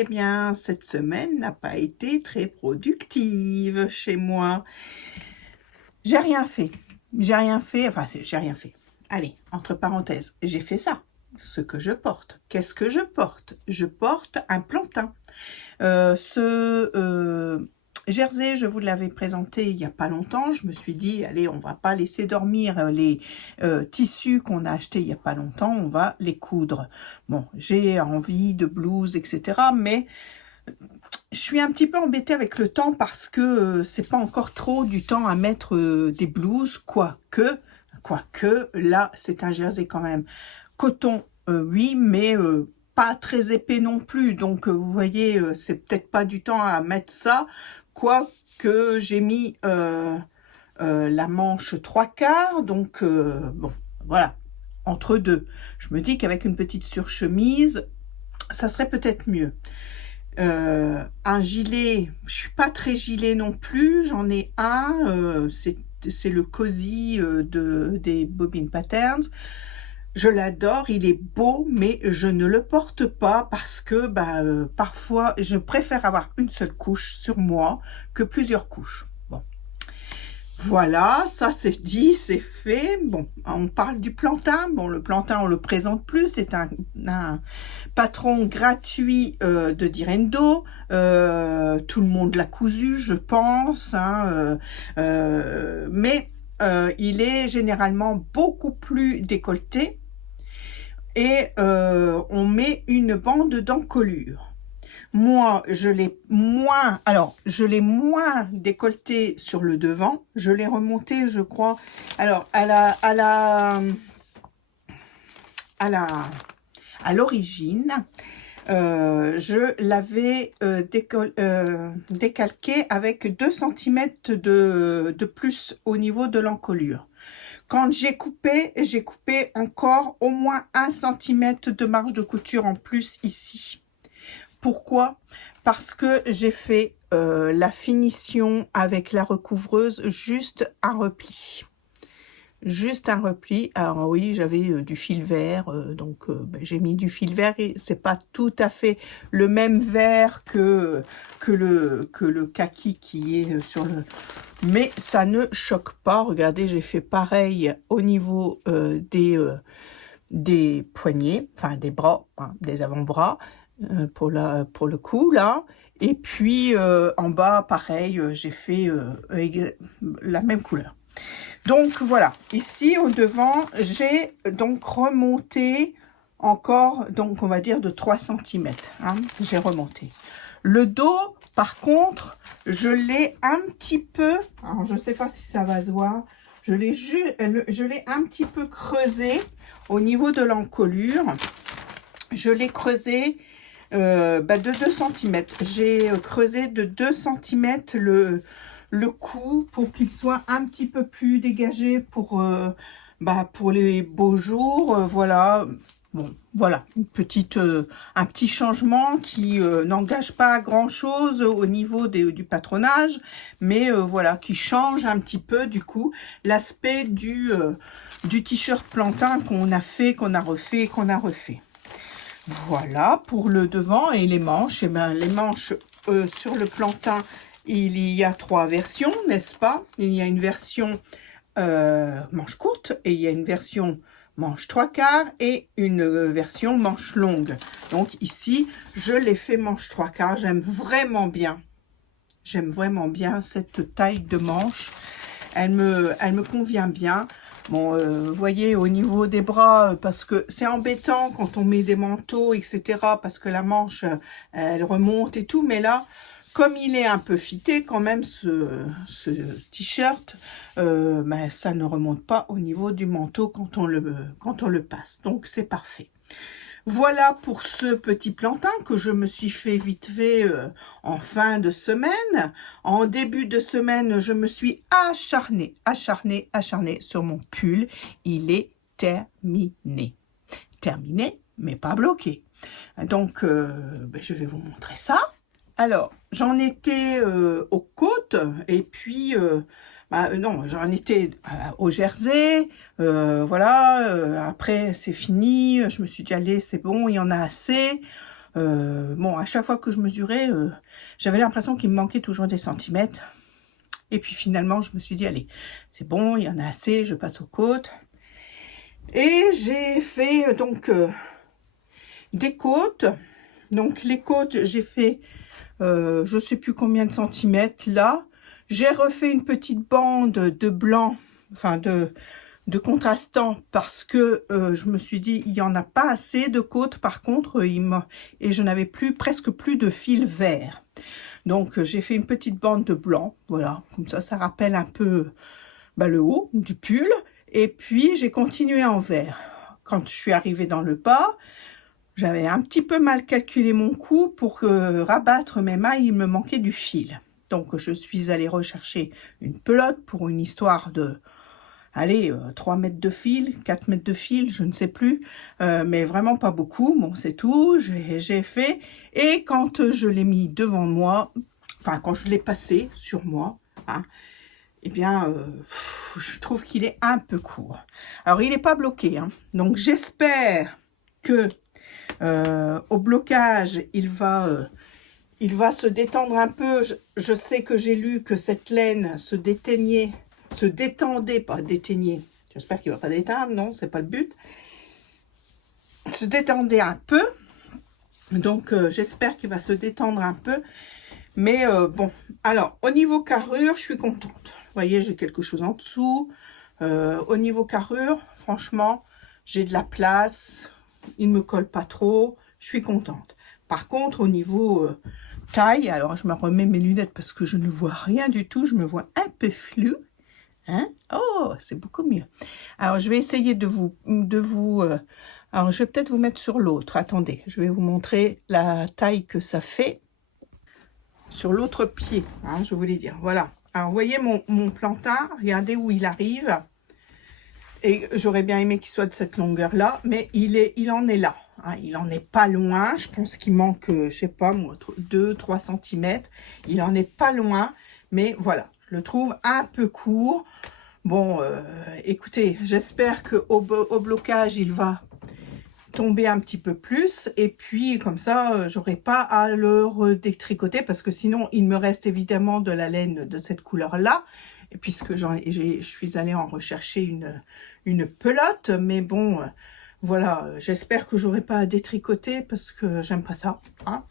Eh bien, cette semaine n'a pas été très productive chez moi. J'ai rien fait. Enfin, j'ai rien fait. Allez, entre parenthèses, j'ai fait ça. Ce que je porte. Qu'est-ce que je porte? Je porte un plantain. Jersey, je vous l'avais présenté il n'y a pas longtemps. Je me suis dit, allez, on va pas laisser dormir les tissus qu'on a achetés il n'y a pas longtemps. On va les coudre. Bon, j'ai envie de blouse, etc. Mais je suis un petit peu embêtée avec le temps parce que c'est pas encore trop du temps à mettre des blouses. Quoique, là, c'est un jersey quand même. Coton, oui, mais pas très épais non plus. Donc, vous voyez, c'est peut-être pas du temps à mettre ça. Quoique, j'ai mis la manche 3/4. Donc, bon, voilà, entre deux. Je me dis qu'avec une petite surchemise, ça serait peut-être mieux. Un gilet, je suis pas très gilet non plus. J'en ai un, c'est le Cozy des Bobbin Patterns. Je l'adore, il est beau, mais je ne le porte pas parce que parfois, je préfère avoir une seule couche sur moi que plusieurs couches. Bon, voilà, ça c'est dit, c'est fait. Bon, on parle du plantain. Bon, le plantain, on le présente plus. C'est un patron gratuit de Direndo. Tout le monde l'a cousu, je pense. Mais il est généralement beaucoup plus décolleté. Et on met une bande d'encolure. Moi, je l'ai moins décolleté sur le devant. Je l'ai remonté, je crois. Alors, à l'origine, je l'avais décalqué avec 2 cm de plus au niveau de l'encolure. Quand j'ai coupé encore au moins 1 cm de marge de couture en plus ici. Pourquoi? Parce que j'ai fait la finition avec la recouvreuse, juste un repli. Juste un repli. Alors oui, j'avais du fil vert, donc j'ai mis du fil vert et c'est pas tout à fait le même vert que le kaki qui est sur le... Mais ça ne choque pas. Regardez, j'ai fait pareil au niveau des poignets, enfin des bras, hein, des avant-bras, pour le cou là. Et puis en bas, pareil, j'ai fait la même couleur. Donc voilà, ici au devant, j'ai donc remonté encore, donc on va dire de 3 cm, hein, j'ai remonté. Le dos, par contre, je l'ai un petit peu, alors je ne sais pas si ça va se voir, je l'ai un petit peu creusé au niveau de l'encolure. Je l'ai creusé de 2 cm. J'ai creusé de 2 cm le cou pour qu'il soit un petit peu plus dégagé pour les beaux jours. Voilà. Bon, voilà, un petit changement qui n'engage pas grand chose au niveau du patronage, mais voilà, qui change un petit peu du coup l'aspect du t-shirt plantain qu'on a fait, qu'on a refait. Voilà pour le devant et les manches. Et ben les manches sur le plantain, il y a 3 versions, n'est-ce pas? Il y a une version manche courte et il y a une version manche 3/4 et une version manche longue. Donc ici, je l'ai fait manche 3/4. J'aime vraiment bien cette taille de manche. Elle me convient bien. Bon, vous voyez, au niveau des bras, parce que c'est embêtant quand on met des manteaux, etc., parce que la manche, elle remonte et tout. Mais là, comme il est un peu fité, quand même, ce t-shirt, ça ne remonte pas au niveau du manteau quand on le passe. Donc, c'est parfait. Voilà pour ce petit plantain que je me suis fait vite fait en fin de semaine. En début de semaine, je me suis acharnée sur mon pull. Il est terminé. Terminé, mais pas bloqué. Donc, je vais vous montrer ça. Alors, j'en étais aux côtes et puis... non, j'en étais au Jersey, voilà, après c'est fini, je me suis dit allez c'est bon, il y en a assez, Bon, à chaque fois que je mesurais, j'avais l'impression qu'il me manquait toujours des centimètres. Et puis finalement, je me suis dit, allez, c'est bon, il y en a assez, je passe aux côtes. Et j'ai fait donc des côtes. Donc les côtes, j'ai fait, je ne sais plus combien de centimètres là. J'ai refait une petite bande de blanc, enfin de contrastant, parce que je me suis dit, il n'y en a pas assez de côtes. Par contre, et je n'avais presque plus de fil vert. Donc j'ai fait une petite bande de blanc, voilà, comme ça rappelle un peu le haut du pull. Et puis j'ai continué en vert. Quand je suis arrivée dans le bas, j'avais un petit peu mal calculé mon coup pour rabattre mes mailles, il me manquait du fil. Donc je suis allée rechercher une pelote pour une histoire de, allez, 3 mètres de fil, 4 mètres de fil, je ne sais plus, mais vraiment pas beaucoup. Bon, c'est tout, j'ai fait. Et quand je l'ai mis devant moi, enfin quand je l'ai passé sur moi, hein, eh bien, je trouve qu'il est un peu court. Alors, il n'est pas bloqué, hein, donc j'espère que au blocage, il va se détendre un peu. Je sais que j'ai lu que cette laine se détendait, pas déteignait. J'espère qu'il ne va pas déteindre, non, c'est pas le but. Se détendait un peu. Donc, j'espère qu'il va se détendre un peu. Mais bon, alors, au niveau carrure, je suis contente. Vous voyez, j'ai quelque chose en dessous. Au niveau carrure, franchement, j'ai de la place. Il ne me colle pas trop. Je suis contente. Par contre, au niveau taille, alors je me remets mes lunettes parce que je ne vois rien du tout. Je me vois un peu flou. Hein? Oh, c'est beaucoup mieux. Alors, je vais essayer de vous alors, je vais peut-être vous mettre sur l'autre. Attendez, je vais vous montrer la taille que ça fait sur l'autre pied, hein, je voulais dire. Voilà. Alors, vous voyez mon plantain, regardez où il arrive. Et j'aurais bien aimé qu'il soit de cette longueur-là, mais il en est là. Hein, il en est pas loin. Je pense qu'il manque, je sais pas moi, 2-3 cm. Il en est pas loin, mais voilà. Je le trouve un peu court. Bon, écoutez, j'espère qu'au blocage, il va tomber un petit peu plus, et puis comme ça j'aurai pas à le redétricoter, parce que sinon il me reste évidemment de la laine de cette couleur là, et puisque je suis allée en rechercher une pelote, mais bon, voilà, j'espère que j'aurai pas à détricoter parce que j'aime pas ça, hein.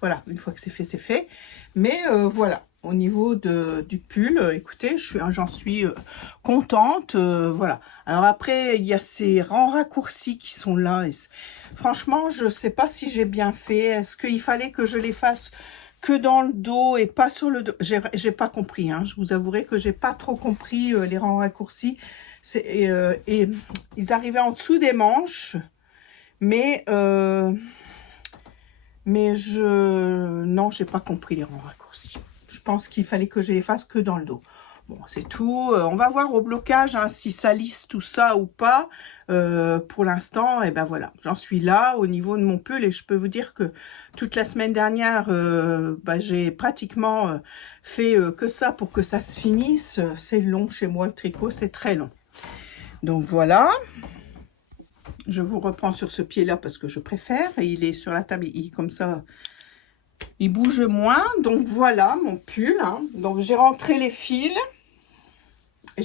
Voilà, une fois que c'est fait, c'est fait. Mais voilà, au niveau du pull, écoutez, j'en suis contente, voilà. Alors après, il y a ces rangs raccourcis qui sont là. Franchement, je sais pas si j'ai bien fait. Est-ce qu'il fallait que je les fasse que dans le dos et pas sur le dos? J'ai pas compris, hein. Je vous avouerai que j'ai pas trop compris les rangs raccourcis. Et ils arrivaient en dessous des manches, mais non, j'ai pas compris les rangs raccourcis. Je pense qu'il fallait que je les fasse que dans le dos. Bon, c'est tout. On va voir au blocage, hein, si ça lisse tout ça ou pas. Pour l'instant, et ben voilà, j'en suis là au niveau de mon pull, et je peux vous dire que toute la semaine dernière, j'ai pratiquement fait que ça pour que ça se finisse. C'est long chez moi, le tricot, c'est très long. Donc voilà. Je vous reprends sur ce pied-là parce que je préfère. Et il est sur la table, comme ça, il bouge moins. Donc voilà mon pull, hein. Donc j'ai rentré les fils. Et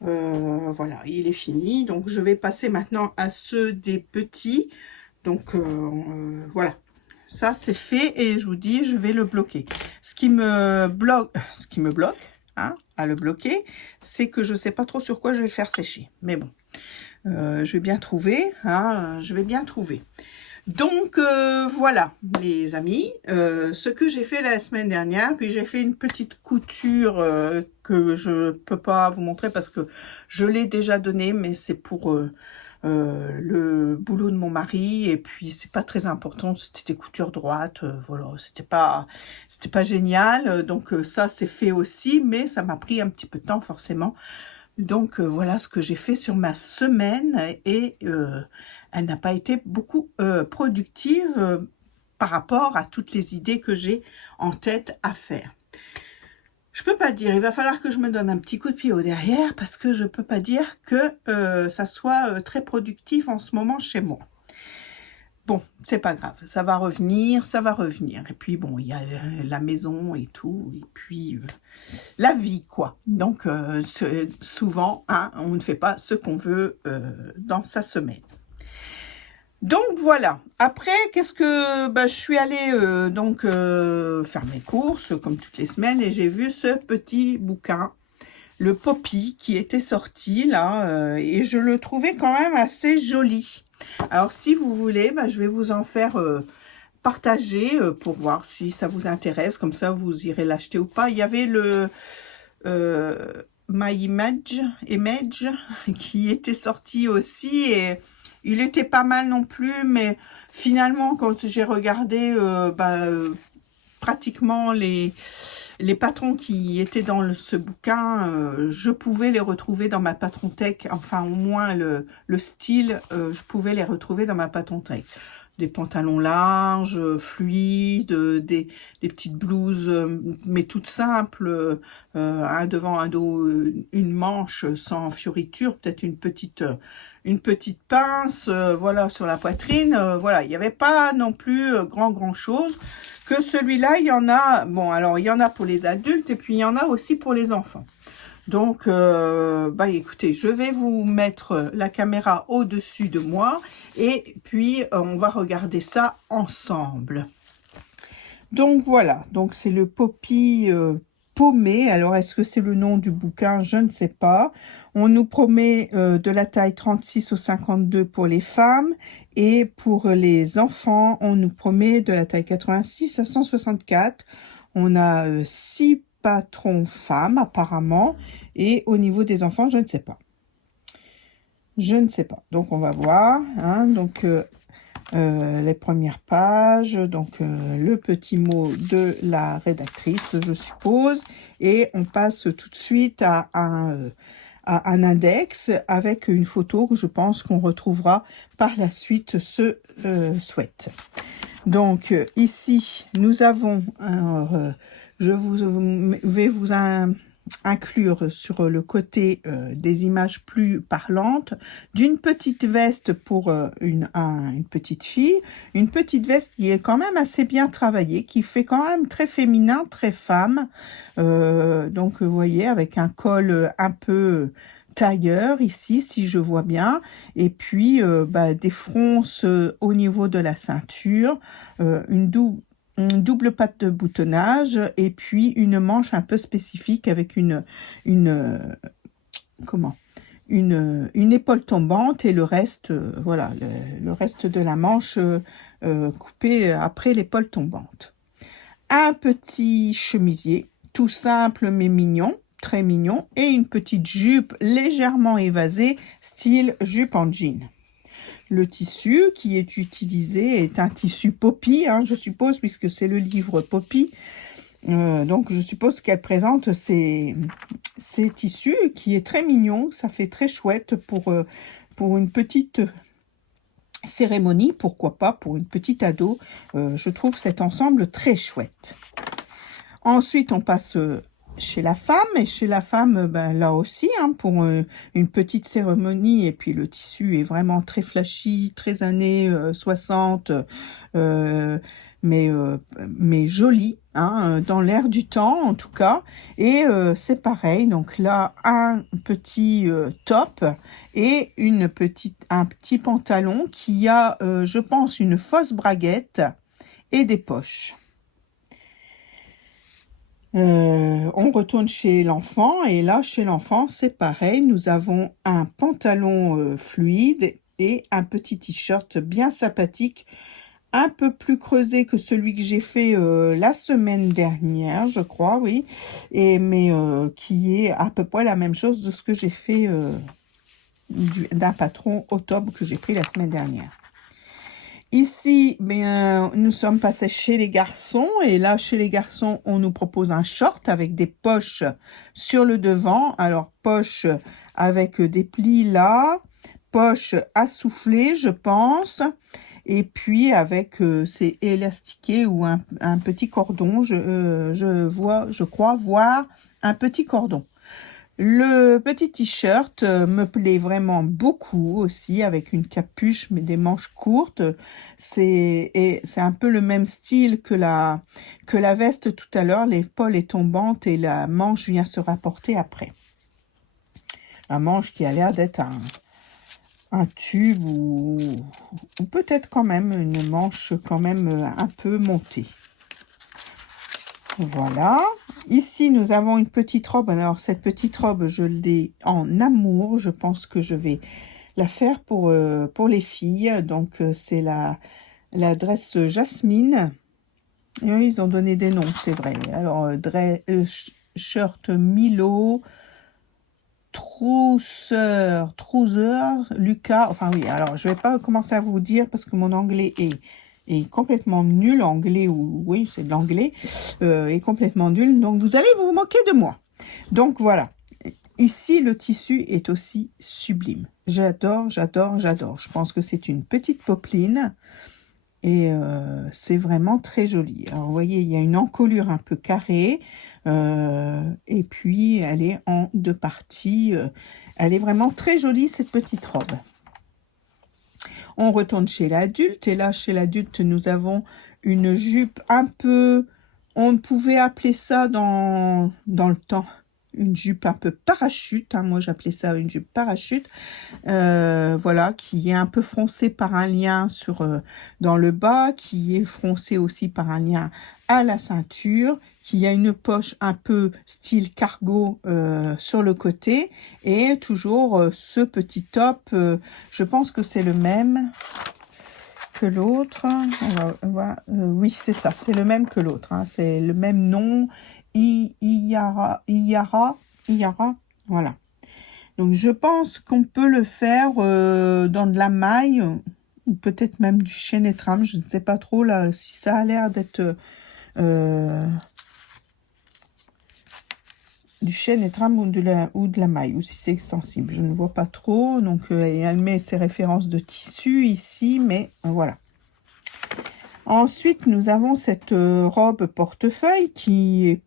voilà, il est fini. Donc je vais passer maintenant à ceux des petits. Donc voilà, ça c'est fait, et je vous dis, je vais le bloquer. Ce qui me bloque, hein, à le bloquer, c'est que je sais pas trop sur quoi je vais faire sécher. Mais bon, je vais bien trouver, hein, je vais bien trouver. Donc voilà les amis, ce que j'ai fait la semaine dernière. Puis j'ai fait une petite couture que je peux pas vous montrer parce que je l'ai déjà donnée, mais c'est pour le boulot de mon mari, et puis c'est pas très important, c'était des coutures droites, voilà, c'était pas génial. Donc ça c'est fait aussi, mais ça m'a pris un petit peu de temps forcément. Donc voilà ce que j'ai fait sur ma semaine, et elle n'a pas été beaucoup productive par rapport à toutes les idées que j'ai en tête à faire. Je peux pas dire, il va falloir que je me donne un petit coup de pied au derrière, parce que je peux pas dire que ça soit très productif en ce moment chez moi. bon, c'est pas grave, ça va revenir, ça va revenir. Et puis bon, il y a la maison et tout, et puis la vie, quoi. Donc souvent, hein, on ne fait pas ce qu'on veut dans sa semaine. Donc voilà, après qu'est-ce que je suis allée faire mes courses comme toutes les semaines et j'ai vu ce petit bouquin, le Poppy, qui était sorti là et je le trouvais quand même assez joli. Alors si vous voulez, je vais vous en faire partager pour voir si ça vous intéresse, comme ça vous irez l'acheter ou pas. Il y avait le My Image qui était sorti aussi et il était pas mal non plus, mais finalement, quand j'ai regardé pratiquement les patrons qui étaient dans ce bouquin, je pouvais les retrouver dans ma Patron-Tech, enfin au moins le style, je pouvais les retrouver dans ma Patron-Tech. Des pantalons larges, fluides, des petites blouses, mais toutes simples, un devant, un dos, une manche sans fioriture, peut-être une petite pince, voilà, sur la poitrine, voilà, il n'y avait pas non plus grand chose. Que celui-là, il y en a, bon, alors il y en a pour les adultes et puis il y en a aussi pour les enfants. Donc, écoutez, je vais vous mettre la caméra au-dessus de moi et puis on va regarder ça ensemble. Donc voilà, donc c'est le Poppy paumé. Alors, est-ce que c'est le nom du bouquin? Je ne sais pas. On nous promet de la taille 36 au 52 pour les femmes et pour les enfants, on nous promet de la taille 86 à 164. On a 6 patrons femmes apparemment et au niveau des enfants, je ne sais pas. Je ne sais pas. Donc, on va voir. Hein, donc, les premières pages, donc le petit mot de la rédactrice, je suppose, et on passe tout de suite à un index avec une photo que je pense qu'on retrouvera par la suite ce sweat. Donc ici, nous avons, je vais vous inclure sur le côté des images plus parlantes d'une petite veste pour une petite fille, une petite veste qui est quand même assez bien travaillée, qui fait quand même très féminin, très femme, donc vous voyez avec un col un peu tailleur ici si je vois bien, et puis des fronces au niveau de la ceinture, une double patte de boutonnage et puis une manche un peu spécifique avec une épaule tombante et le reste, voilà, le reste de la manche coupé après l'épaule tombante. Un petit chemisier, tout simple mais mignon, très mignon, et une petite jupe légèrement évasée, style jupe en jean. Le tissu qui est utilisé est un tissu Poppy, hein, je suppose, puisque c'est le livre Poppy. Donc, je suppose qu'elle présente ces tissus qui est très mignon. Ça fait très chouette pour une petite cérémonie, pourquoi pas, pour une petite ado. Je trouve cet ensemble très chouette. Ensuite, on passe chez la femme, et chez la femme, là aussi, hein, pour une petite cérémonie, et puis le tissu est vraiment très flashy, très années 60, mais joli, hein, dans l'air du temps en tout cas, et c'est pareil, donc là, un petit top, et un petit pantalon qui a, je pense, une fausse braguette, et des poches. On retourne chez l'enfant et là chez l'enfant c'est pareil, nous avons un pantalon fluide et un petit t-shirt bien sympathique, un peu plus creusé que celui que j'ai fait la semaine dernière, je crois, oui, mais qui est à peu près la même chose de ce que j'ai fait d'un patron octobre que j'ai pris la semaine dernière. Ici, nous sommes passés chez les garçons et là, chez les garçons, on nous propose un short avec des poches sur le devant. Alors, poche avec des plis là, poche assoufflée, je pense, et puis avec, c'est élastiqué ou un petit cordon, je crois voir un petit cordon. Le petit t-shirt me plaît vraiment beaucoup aussi, avec une capuche mais des manches courtes. C'est un peu le même style que la veste tout à l'heure. L'épaule est tombante et la manche vient se rapporter après. Un manche qui a l'air d'être un tube ou peut-être quand même une manche quand même un peu montée. Voilà. Ici, nous avons une petite robe. Alors, cette petite robe, je l'ai en amour. Je pense que je vais la faire pour les filles. Donc, c'est la dress Jasmine. Et eux, ils ont donné des noms, c'est vrai. Alors, shirt Milo, trouser, Lucas. Enfin, oui, alors, je vais pas commencer à vous dire parce que mon anglais est complètement nul, anglais ou oui c'est de l'anglais, est complètement nul, donc vous allez vous moquer de moi. Donc voilà, ici le tissu est aussi sublime, j'adore, j'adore, j'adore. Je pense que c'est une petite popeline et c'est vraiment très joli. Alors vous voyez, il y a une encolure un peu carrée et puis elle est en deux parties. Elle est vraiment très jolie cette petite robe. On retourne chez l'adulte et là chez l'adulte nous avons une jupe un peu, on pouvait appeler ça dans le temps une jupe un peu parachute, hein. Moi j'appelais ça une jupe parachute, voilà, qui est un peu froncée par un lien dans le bas, qui est froncée aussi par un lien à la ceinture, qui a une poche un peu style cargo sur le côté, et toujours ce petit top, je pense que c'est le même que l'autre. Oui, c'est ça, c'est le même que l'autre, hein. C'est le même nom, Iara, voilà. Donc je pense qu'on peut le faire dans de la maille, ou peut-être même du chêne et trame, je ne sais pas trop là si ça a l'air d'être du chêne et trame ou de la maille, ou si c'est extensible, je ne vois pas trop. Donc elle met ses références de tissu ici, mais voilà. Ensuite, nous avons cette robe portefeuille qui est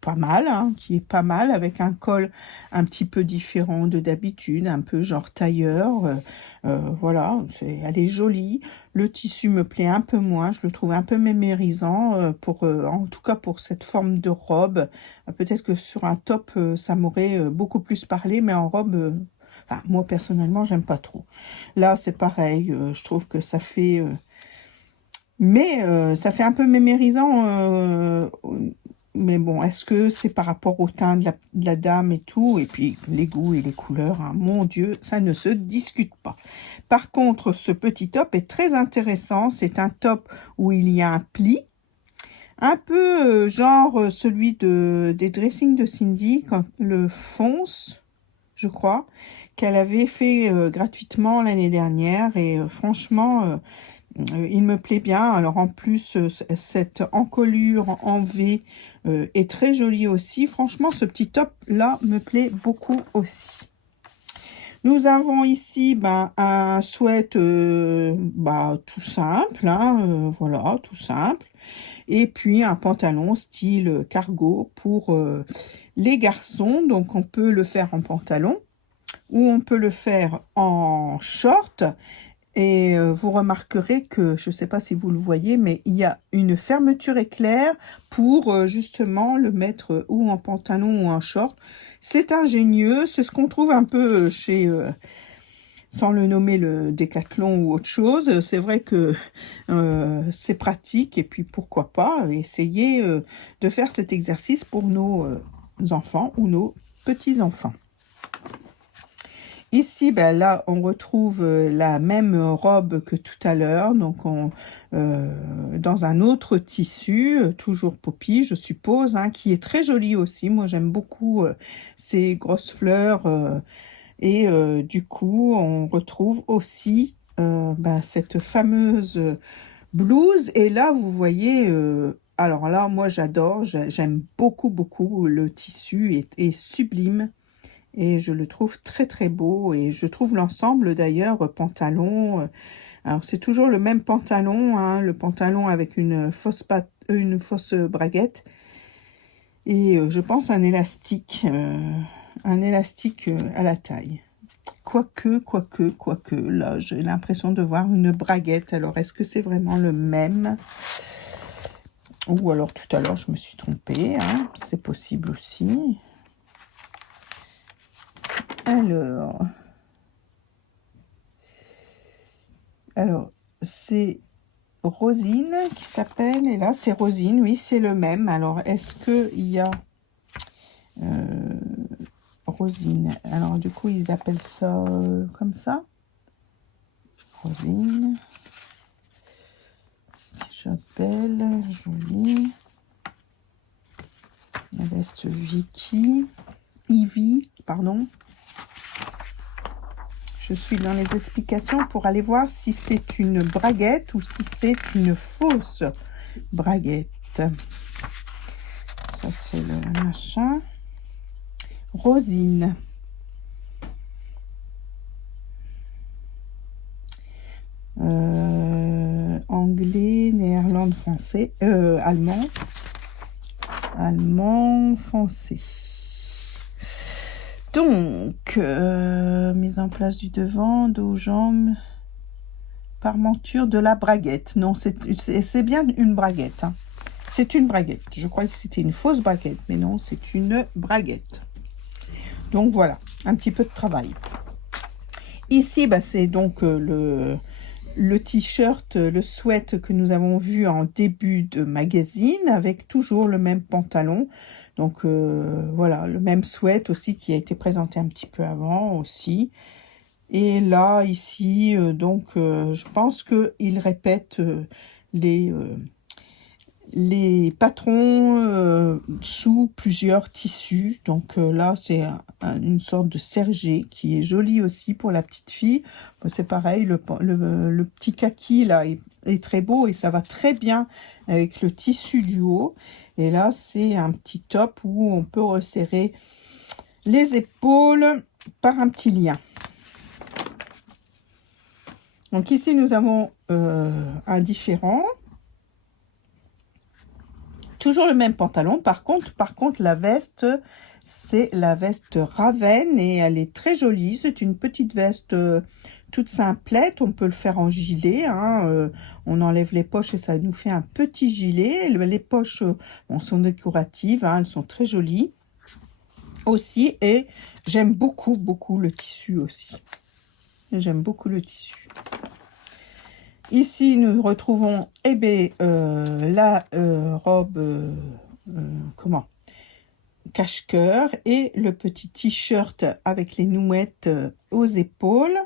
pas mal, hein, qui est pas mal, avec un col un petit peu différent de d'habitude, un peu genre tailleur. Voilà, elle est jolie. Le tissu me plaît un peu moins, je le trouve un peu mémérisant, en tout cas pour cette forme de robe. Peut-être que sur un top, ça m'aurait beaucoup plus parlé, mais en robe... Enfin, moi personnellement, j'aime pas trop. Là, c'est pareil, je trouve que ça fait... ça fait un peu mémérisant, mais bon, est-ce que c'est par rapport au teint de la dame et tout, et puis les goûts et les couleurs, hein, mon Dieu, ça ne se discute pas. Par contre, ce petit top est très intéressant, c'est un top où il y a un pli, un peu genre celui des dressings de Cindy, quand le fonce, je crois, qu'elle avait fait gratuitement l'année dernière, et franchement... il me plaît bien. Alors en plus, cette encolure en V est très jolie aussi. Franchement, ce petit top là me plaît beaucoup aussi. Nous avons ici un sweat tout simple, hein, voilà, tout simple. Et puis un pantalon style cargo pour les garçons. Donc on peut le faire en pantalon ou on peut le faire en short. Et vous remarquerez que, je ne sais pas si vous le voyez, mais il y a une fermeture éclair pour justement le mettre ou en pantalon ou en short. C'est ingénieux, c'est ce qu'on trouve un peu chez, sans le nommer le Décathlon ou autre chose. C'est vrai que c'est pratique et puis pourquoi pas essayer de faire cet exercice pour nos enfants ou nos petits-enfants. Ici, là, on retrouve la même robe que tout à l'heure, donc dans un autre tissu, toujours poppy, je suppose, hein, qui est très joli aussi. Moi, j'aime beaucoup ces grosses fleurs. Et du coup, on retrouve aussi cette fameuse blouse. Et là, vous voyez... alors là, moi, j'adore, j'aime beaucoup, beaucoup. Le tissu est sublime. Et je le trouve très très beau, et je trouve l'ensemble d'ailleurs pantalon, alors c'est toujours le même pantalon, hein, le pantalon avec une fausse braguette, Et je pense un élastique à la taille. Quoique, là, j'ai l'impression de voir une braguette. Alors, est-ce que c'est vraiment le même? Ou alors, tout à l'heure, je me suis trompée, hein. C'est possible aussi. Alors, c'est Rosine qui s'appelle. Et là, c'est Rosine. Oui, c'est le même. Alors, est-ce qu'il y a... Rosine. Alors, du coup, ils appellent ça comme ça. Rosine. J'appelle, jolie. La veste Vicky. Ivy, pardon. Je suis dans les explications pour aller voir si c'est une braguette ou si c'est une fausse braguette. Ça, c'est le machin. Rosine. Anglais, néerlandais, français, allemand. Allemand, français. Donc, mise en place du devant, dos, jambes, parmenture de la braguette. Non, c'est bien une braguette. Hein. C'est une braguette. Je crois que c'était une fausse braguette, mais non, c'est une braguette. Donc voilà, un petit peu de travail. Ici, bah, c'est donc le t-shirt, le sweat que nous avons vu en début de magazine, avec toujours le même pantalon. Donc voilà, le même sweat aussi qui a été présenté un petit peu avant aussi. Et là, ici, donc je pense qu'il répète les patrons sous plusieurs tissus. Donc là, c'est une sorte de sergé qui est joli aussi pour la petite fille. C'est pareil, le petit kaki là est très beau et ça va très bien avec le tissu du haut. Et là, c'est un petit top où on peut resserrer les épaules par un petit lien. Donc ici, nous avons un différent. Toujours le même pantalon. Par contre, la veste, c'est la veste Ravenne et elle est très jolie. C'est une petite veste toute simplette. On peut le faire en gilet. Hein. On enlève les poches et ça nous fait un petit gilet. Les poches sont décoratives. Hein. Elles sont très jolies aussi. Et j'aime beaucoup le tissu aussi. J'aime beaucoup le tissu. Ici, nous retrouvons la robe cache-cœur et le petit t-shirt avec les nouettes aux épaules.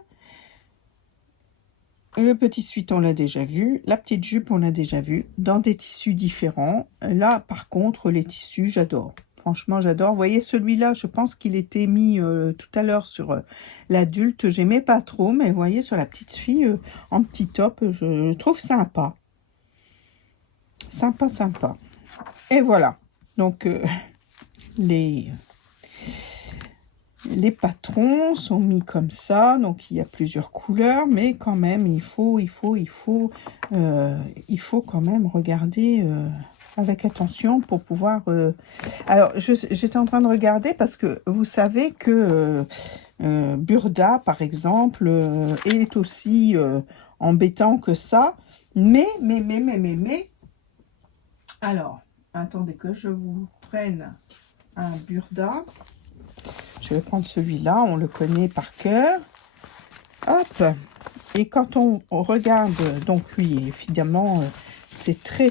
Le petit sweat, on l'a déjà vu. La petite jupe, on l'a déjà vu dans des tissus différents. Là, par contre, les tissus, j'adore. Franchement, j'adore. Vous voyez, celui-là, je pense qu'il était mis tout à l'heure sur l'adulte. J'aimais pas trop, mais vous voyez, sur la petite fille, en petit top, je trouve sympa. Sympa. Et voilà. Donc, les patrons sont mis comme ça. Donc, il y a plusieurs couleurs, mais quand même, il faut quand même regarder... avec attention pour pouvoir... Alors, j'étais en train de regarder parce que vous savez que Burda, par exemple, est aussi embêtant que ça. Mais... Alors, attendez que je vous prenne un Burda. Je vais prendre celui-là, on le connaît par cœur. Hop! Et quand on regarde, donc oui, évidemment, c'est très...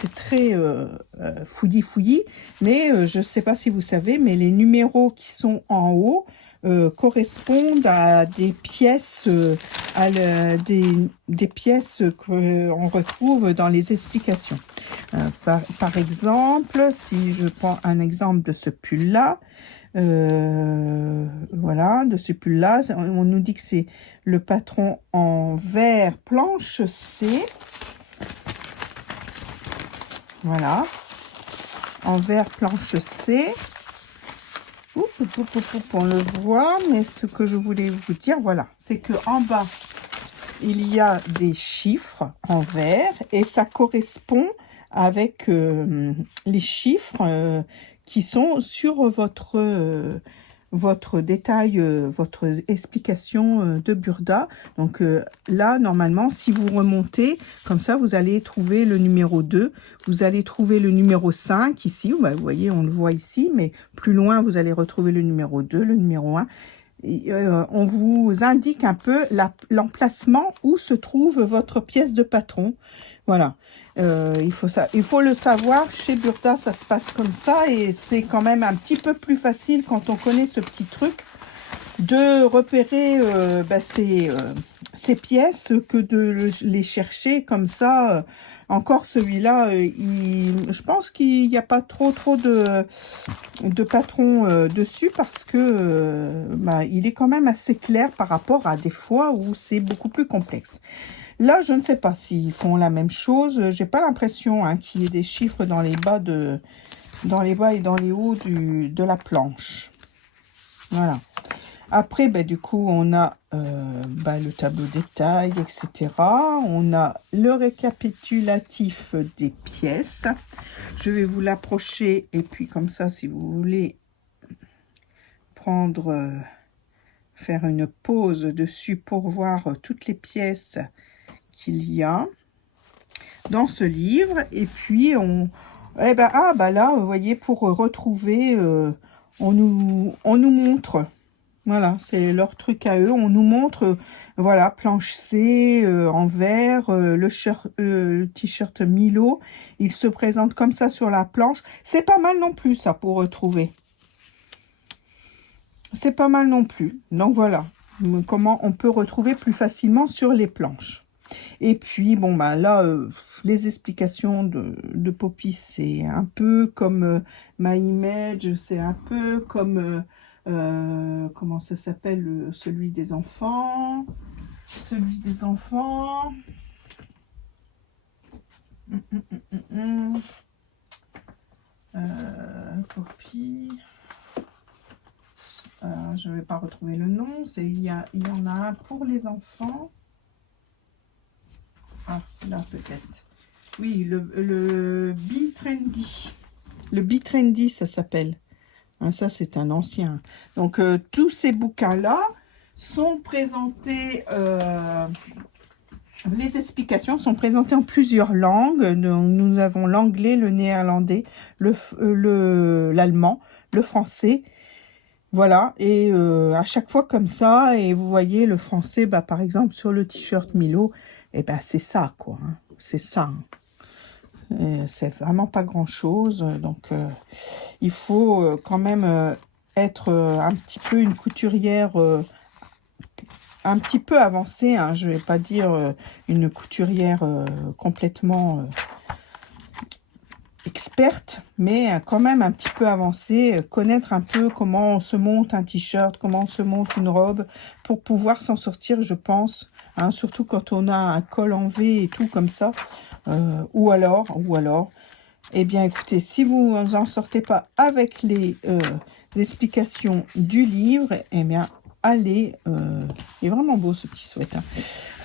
c'est très fouillis, mais je ne sais pas si vous savez, mais les numéros qui sont en haut correspondent à des pièces, des pièces qu'on retrouve dans les explications. Par exemple, si je prends un exemple de ce pull-là, voilà, de ce pull-là, on nous dit que c'est le patron en vert planche C. Voilà, en vert planche C. On le voit, mais ce que je voulais vous dire, voilà, c'est que en bas, il y a des chiffres en vert et ça correspond avec les chiffres qui sont sur votre détail, votre explication de Burda. Donc là, normalement, si vous remontez, comme ça, vous allez trouver le numéro 2. Vous allez trouver le numéro 5 ici. Vous voyez, on le voit ici, mais plus loin, vous allez retrouver le numéro 2, le numéro 1. Et, on vous indique un peu l'emplacement où se trouve votre pièce de patron. Voilà. Il faut le savoir, chez Burda, ça se passe comme ça et c'est quand même un petit peu plus facile quand on connaît ce petit truc de repérer ces pièces que de les chercher comme ça. Encore celui-là, je pense qu'il n'y a pas trop de patrons dessus parce que il est quand même assez clair par rapport à des fois où c'est beaucoup plus complexe. Là, je ne sais pas s'ils font la même chose. J'ai pas l'impression qu'il y ait des chiffres dans les bas et dans les hauts de la planche. Voilà. Après, du coup, on a le tableau détail, etc. On a le récapitulatif des pièces. Je vais vous l'approcher et puis comme ça, si vous voulez faire une pause dessus pour voir toutes les pièces qu'il y a dans ce livre. Et puis là, vous voyez, pour retrouver, on nous montre, voilà, c'est leur truc à eux, on nous montre, voilà, planche C en vert, le t-shirt Milo, il se présente comme ça sur la planche. C'est pas mal non plus, ça, pour retrouver. C'est pas mal non plus. Donc voilà, comment on peut retrouver plus facilement sur les planches. Et puis, là, les explications de Poppy, c'est un peu comme My Image, c'est un peu comme, comment ça s'appelle, celui des enfants. Poppy. Je ne vais pas retrouver le nom. Il y en a un pour les enfants. Ah, là peut-être. Oui, le Be Trendy. Le Be Trendy, ça s'appelle. Ça, c'est un ancien. Donc, tous ces bouquins-là sont présentés... les explications sont présentées en plusieurs langues. Donc, nous avons l'anglais, le néerlandais, l'allemand, le français. Voilà, et à chaque fois comme ça, et vous voyez le français, par exemple, sur le t-shirt Milo, c'est ça, quoi. Hein. C'est ça. C'est vraiment pas grand-chose. Donc, il faut quand même être un petit peu une couturière un petit peu avancée. Hein. Je vais pas dire une couturière complètement experte, mais quand même un petit peu avancée, connaître un peu comment on se monte un t-shirt, comment on se monte une robe, pour pouvoir s'en sortir, je pense, hein, surtout quand on a un col en V et tout comme ça, ou alors, eh bien écoutez, si vous n'en sortez pas avec les explications du livre, eh bien allez, il est vraiment beau ce petit sweat, hein.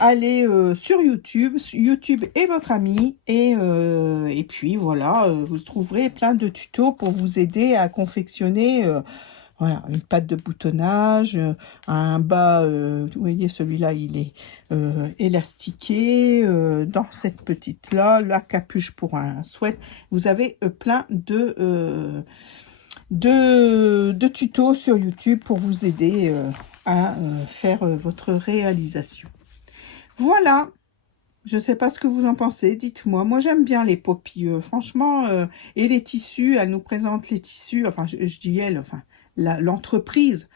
Allez sur YouTube, YouTube est votre ami, et puis voilà, vous trouverez plein de tutos pour vous aider à confectionner voilà, une patte de boutonnage, un bas, vous voyez celui-là il est élastiqué, dans cette petite là, la capuche pour un sweat, vous avez plein de tutos sur YouTube pour vous aider à faire votre réalisation. Voilà, je ne sais pas ce que vous en pensez, dites-moi. Moi, j'aime bien les Poppy, franchement, et les tissus, elle nous présente les tissus, enfin, je dis elle, enfin, l'entreprise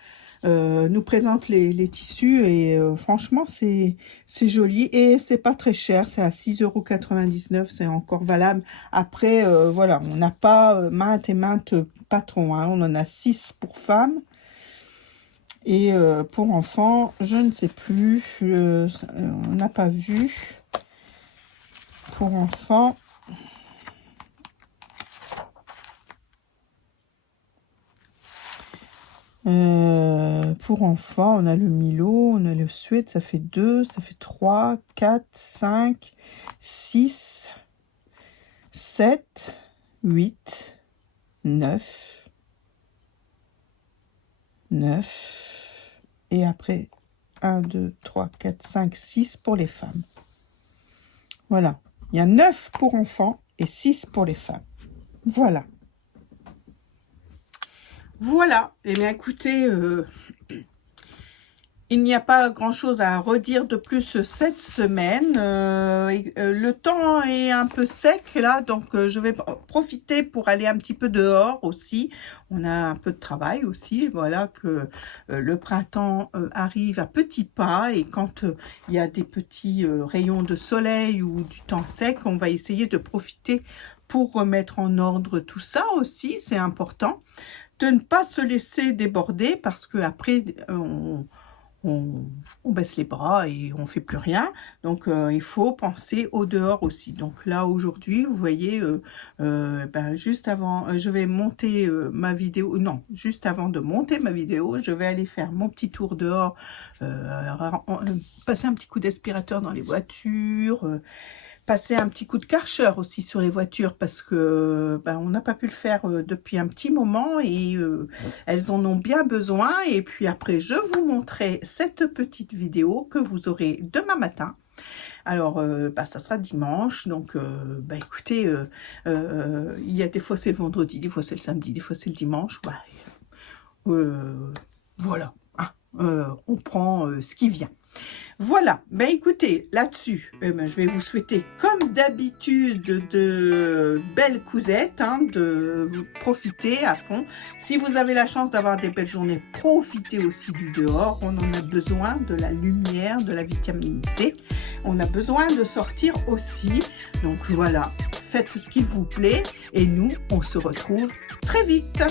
nous présente les tissus, et franchement, c'est joli, et c'est pas très cher, c'est à 6,99 €, c'est encore valable. Après, voilà, on n'a pas maintes et maintes patrons, hein, on en a 6 pour femmes. Et pour enfants, je ne sais plus, on n'a pas vu. Pour enfants, Pour enfants, on a le Milo, on a le Suède, ça fait 2, ça fait 3, 4, 5, 6, 7, 8, 9, 9, et après 1, 2, 3, 4, 5, 6 pour les femmes. Voilà, il y a 9 pour enfants et 6 pour les femmes. Voilà. Voilà, et bien écoutez, il n'y a pas grand-chose à redire de plus cette semaine. Le temps est un peu sec là, donc je vais profiter pour aller un petit peu dehors aussi. On a un peu de travail aussi. Voilà que le printemps arrive à petits pas, et quand il y a des petits rayons de soleil ou du temps sec, on va essayer de profiter pour remettre en ordre tout ça aussi. C'est important de ne pas se laisser déborder, parce que après on baisse les bras et on fait plus rien. Donc il faut penser au dehors aussi. Donc là aujourd'hui, vous voyez, juste avant, je vais monter ma vidéo. Non, juste avant de monter ma vidéo, je vais aller faire mon petit tour dehors, passer un petit coup d'aspirateur dans les voitures, passer un petit coup de Karcher aussi sur les voitures, parce que on n'a pas pu le faire depuis un petit moment, et elles en ont bien besoin. Et puis après, je vous montrerai cette petite vidéo que vous aurez demain matin. Alors, ça sera dimanche, donc écoutez, il y a des fois c'est le vendredi, des fois c'est le samedi, des fois c'est le dimanche. Voilà, hein, on prend ce qui vient. Voilà, écoutez, là-dessus, je vais vous souhaiter comme d'habitude de belles cousettes, hein, de profiter à fond. Si vous avez la chance d'avoir des belles journées, profitez aussi du dehors. On en a besoin, de la lumière, de la vitamine D. On a besoin de sortir aussi. Donc voilà, faites ce qu'il vous plaît, et nous, on se retrouve très vite.